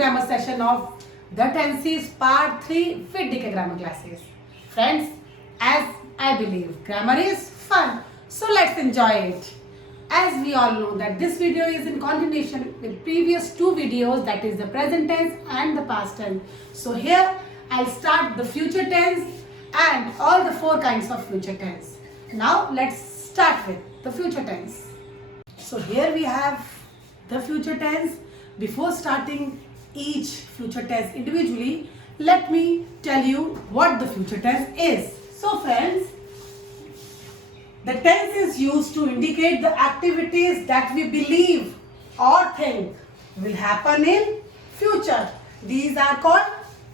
grammar session of the tenses part 3 with DK grammar classes. Friends, as I believe grammar is fun, so let's enjoy it. As we all know that this video is in continuation with previous two videos, that is the present tense and the past tense. So here I'll start the future tense and all the four kinds of future tense. Now let's start with the future tense. So here we have the future tense. Before starting each future tense individually, let me tell you what the future tense is. So friends, the tense is used to indicate the activities that we believe or think will happen in future. These are called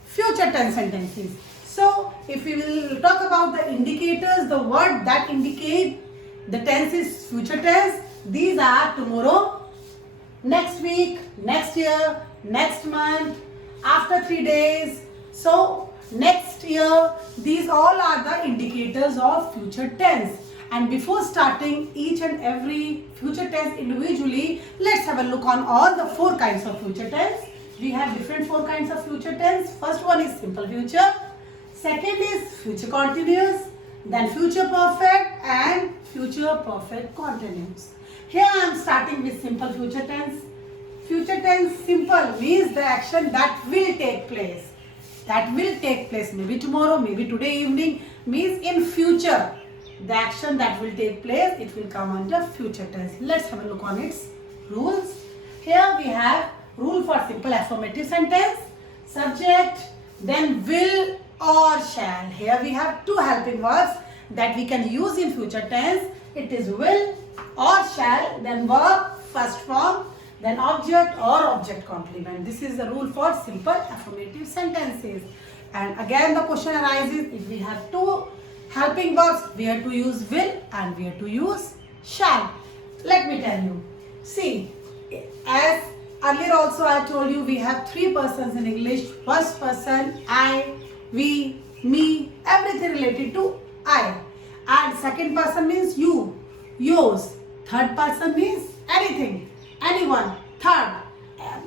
future tense sentences. So if we will talk about the indicators, the word that indicate the tense is future tense. These are tomorrow, next week, next year, next month, after 3 days, so next year. These all are the indicators of future tense. And before starting each and every future tense individually, let's have a look on all the four kinds of future tense. We have different four kinds of future tense. First one is simple future. Second is future continuous. Then future perfect and future perfect continuous. Here I am starting with simple future tense. Future tense simple means the action that will take place. That will take place maybe tomorrow, maybe today evening, means in future. The action that will take place, it will come under future tense. Let's have a look on its rules. Here we have rule for simple affirmative sentence, subject, then will or shall. Here we have two helping verbs that we can use in future tense. It is will or shall, then verb, first form, then object or object complement. This is the rule for simple affirmative sentences. And again the question arises, if we have two helping verbs, where to use will and where to use shall. Let me tell you. See, as earlier also I told you, we have three persons in English. First person, I, we, me, everything related to I. And second person means you, yours. Third person means anything, anyone. Third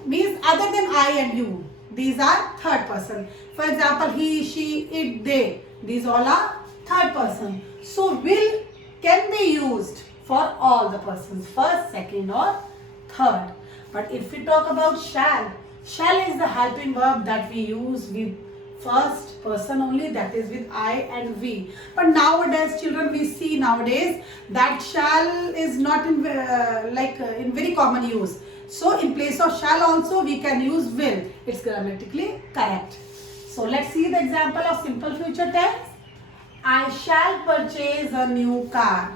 means other than I and you. These are third person. For example, he, she, it, they. These all are third person. So will can be used for all the persons, first, second or third. But if we talk about shall is the helping verb that we use with first person only, that is with I and we. But nowadays children, we see nowadays that shall is not in in very common use. So in place of shall also we can use will. It's grammatically correct. So let's see the example of simple future tense. I shall purchase a new car.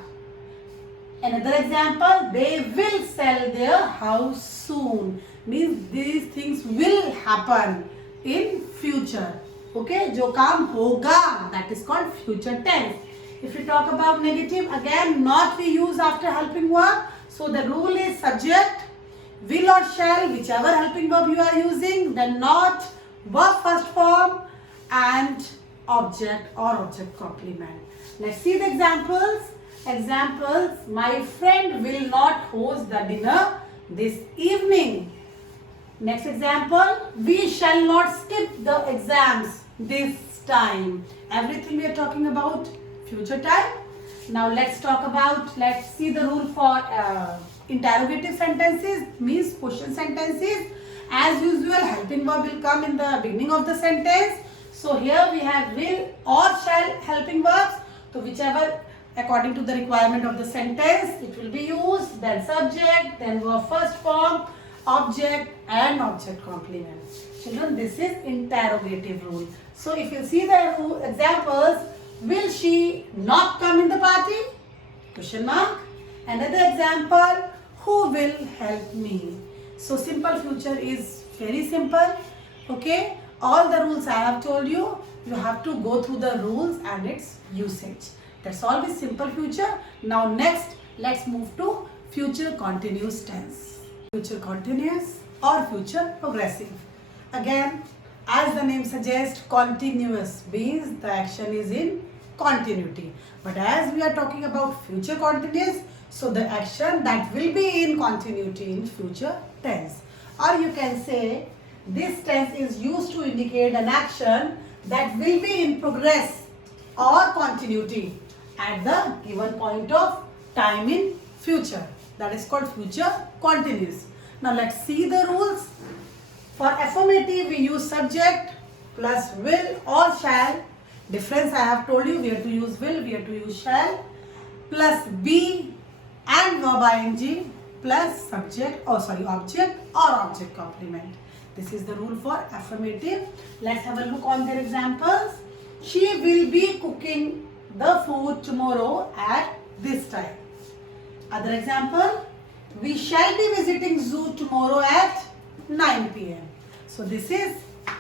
Another example, they will sell their house soon. Means these things will happen in future. Okay, जो काम होगा, that is called future tense. If we talk about negative, again not we use after helping verb. So the rule is subject, will or shall, whichever helping verb you are using, then not, verb first form and object or object complement. Let's see the examples. Examples, my friend will not host the dinner this evening. Next example, we shall not skip the exams this time. Everything we are talking about future time. Now let's see the rule for interrogative sentences, means question sentences. As usual, helping verb will come in the beginning of the sentence. So here we have will or shall helping verbs. So whichever according to the requirement of the sentence, it will be used. Then subject, then verb first form, object and object complement. Children, this is interrogative rule. So if you see the examples, will she not come in the party? Question mark. Another example, who will help me? So simple future is very simple. Okay. All the rules I have told you, you have to go through the rules and its usage. That's all with simple future. Now next, let's move to future continuous tense. Future continuous or future progressive. Again, as the name suggests, continuous means the action is in continuity. But as we are talking about future continuous, so the action that will be in continuity in future tense. Or you can say This tense is used to indicate an action that will be in progress or continuity at the given point of time in future. That is called future continuous. Now let's see the rules. For affirmative, we use subject plus will or shall. Difference I have told you, we have to use will, we have to use shall, plus be and verb ing plus object or object complement. This is the rule for affirmative. Let's have a look on their examples. She will be cooking the food tomorrow at this time. Other example, we shall be visiting zoo tomorrow at 9 p.m. So this is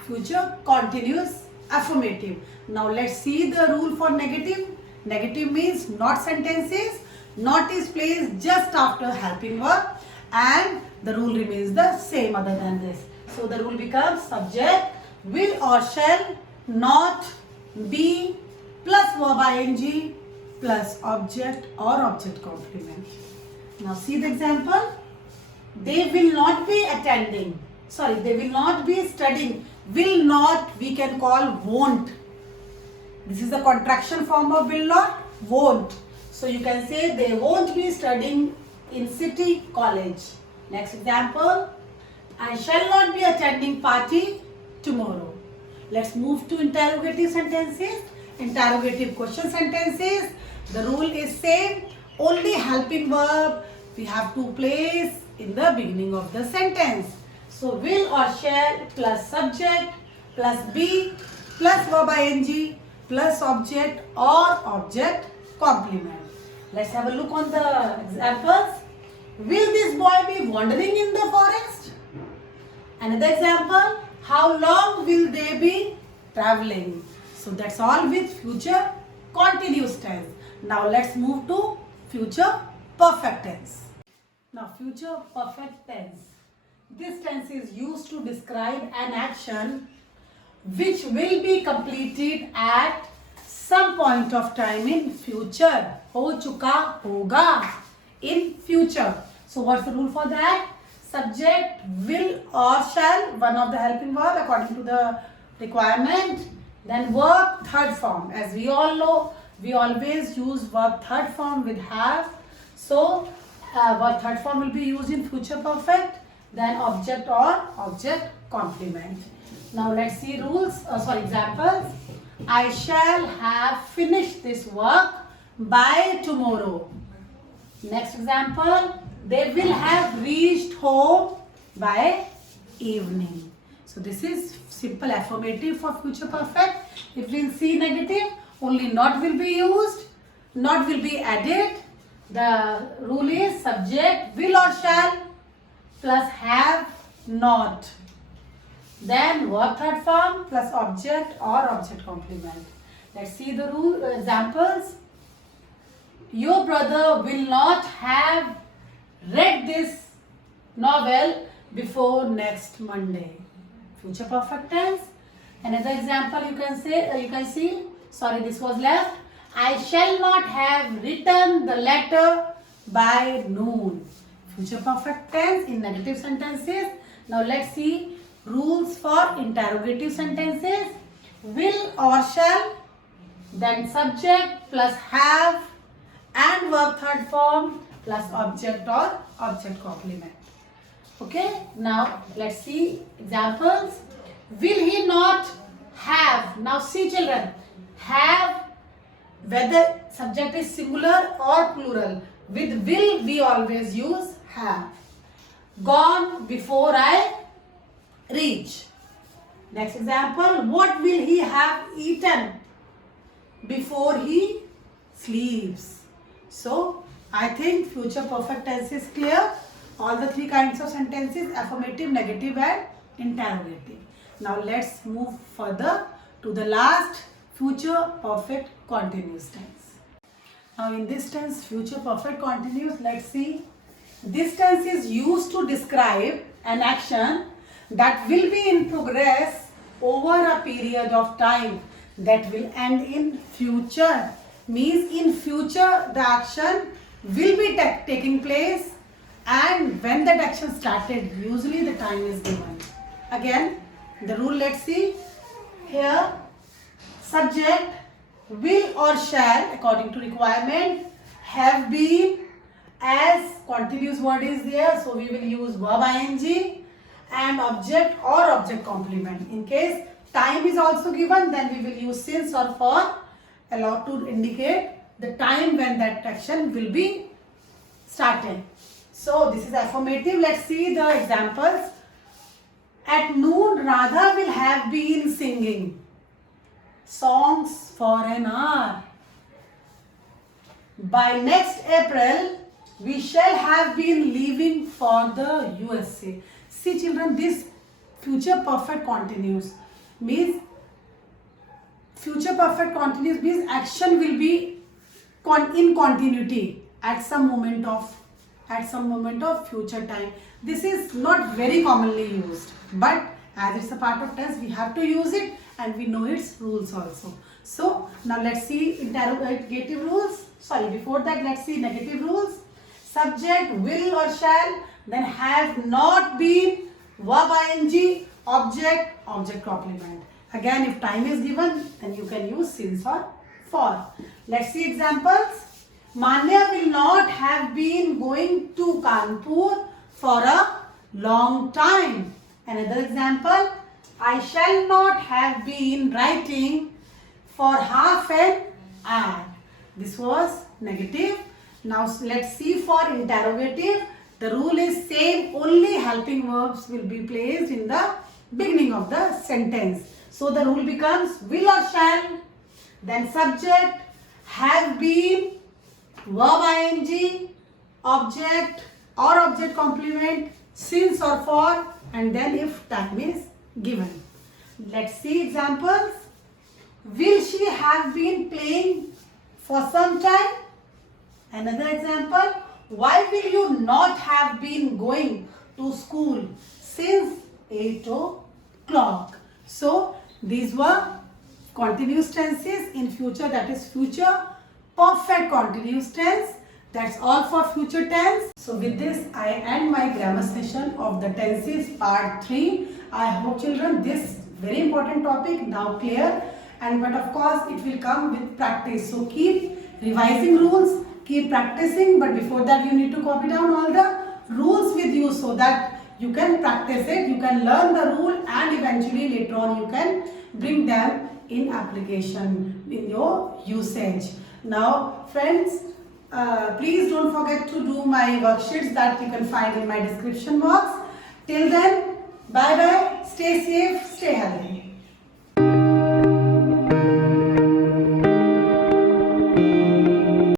future continuous affirmative. Now let's see the rule for negative. Negative means not sentences. Not is placed just after helping verb and the rule remains the same other than this. So the rule becomes subject, will or shall, not, be, plus verb ing, plus object or object complement. Now see the example. They will not be attending. They will not be studying. Will not we can call won't. This is the contraction form of will not, won't. So you can say they won't be studying in city college. Next example, I shall not be attending party tomorrow. Let's move to interrogative sentences. Interrogative question sentences. The rule is same. Only helping verb we have to place in the beginning of the sentence. So will or shall plus subject plus be plus verb ing plus object or object complement. Let's have a look on the examples. Will this boy be wandering in the forest? Another example, how long will they be traveling? So that's all with future continuous tense. Now let's move to future perfect tense. Now future perfect tense. This tense is used to describe an action which will be completed at some point of time in future. हो चुका होगा in future. So what's the rule for that? Subject, will or shall, one of the helping verb according to the requirement. Then verb third form. As we all know, we always use verb third form with have. So verb third form will be used in future perfect. Then object or object complement. Now let's see examples. I shall have finished this work by tomorrow. Next example, they will have reached home by evening. So this is simple affirmative for future perfect. If we'll see negative, only not will be used, not will be added. The rule is subject, will or shall plus have, not. Then verb third form plus object or object complement. Let's see the rule examples. Your brother will not have read this novel before next Monday. Future perfect tense. Another example you can see. This was left. I shall not have written the letter by noon. Future perfect tense in negative sentences. Now let's see rules for interrogative sentences. Will or shall, then subject plus have and verb third form plus object or object complement. Okay, now let's see examples. Will he not have? Now see children, have, whether subject is singular or plural. With will we always use have. Gone before I reach. Next example, what will he have eaten before he sleeps? So I think future perfect tense is clear. All the three kinds of sentences, affirmative, negative and interrogative. Now let's move further to the last, future perfect continuous tense. Now in this tense, future perfect continuous, let's see. This tense is used to describe an action that will be in progress over a period of time that will end in future. Means in future the action will be taking place, and when that action started, usually the time is given. Again, the rule, let's see. Here, subject will or shall according to requirement have been, as continuous word is there, so we will use verb ing, and object or object complement. In case time is also given, then we will use since or for allowed to indicate the time when that action will be started. So this is affirmative. Let's see the examples. At noon, Radha will have been singing songs for an hour. By next April, we shall have been leaving for the USA. See children, this future perfect continuous means action will be in continuity at some moment of future time. This is not very commonly used, but as it's a part of tense, we have to use it and we know its rules also. So now let's see interrogative rules. Before that, let's see negative rules. Subject will or shall, then have not been, verb ing, object complement. Again, if time is given, then you can use since or for. Let's see examples. Manya will not have been going to Kanpur for a long time. Another example. I shall not have been writing for half an hour. This was negative. Now let's see for interrogative. The rule is same, only helping verbs will be placed in the beginning of the sentence. So the rule becomes will or shall, then subject, have been, verb ing, object or object complement, since or for, and then if time is given. Let's see examples. Will she have been playing for some time? Another example. Why will you not have been going to school since 8 o'clock? So these were continuous tenses in future, that is future perfect continuous tense. That's all for future tense. So with this, I end my grammar session of the tenses part 3. I hope children this very important topic now clear, and but of course it will come with practice. So keep revising rules, keep practicing, but before that you need to copy down all the rules with you so that you can practice it, you can learn the rule, and eventually later on you can bring them in application in your usage. Now friends, please don't forget to do my worksheets that you can find in my description box. Till then, bye bye, stay safe, stay healthy.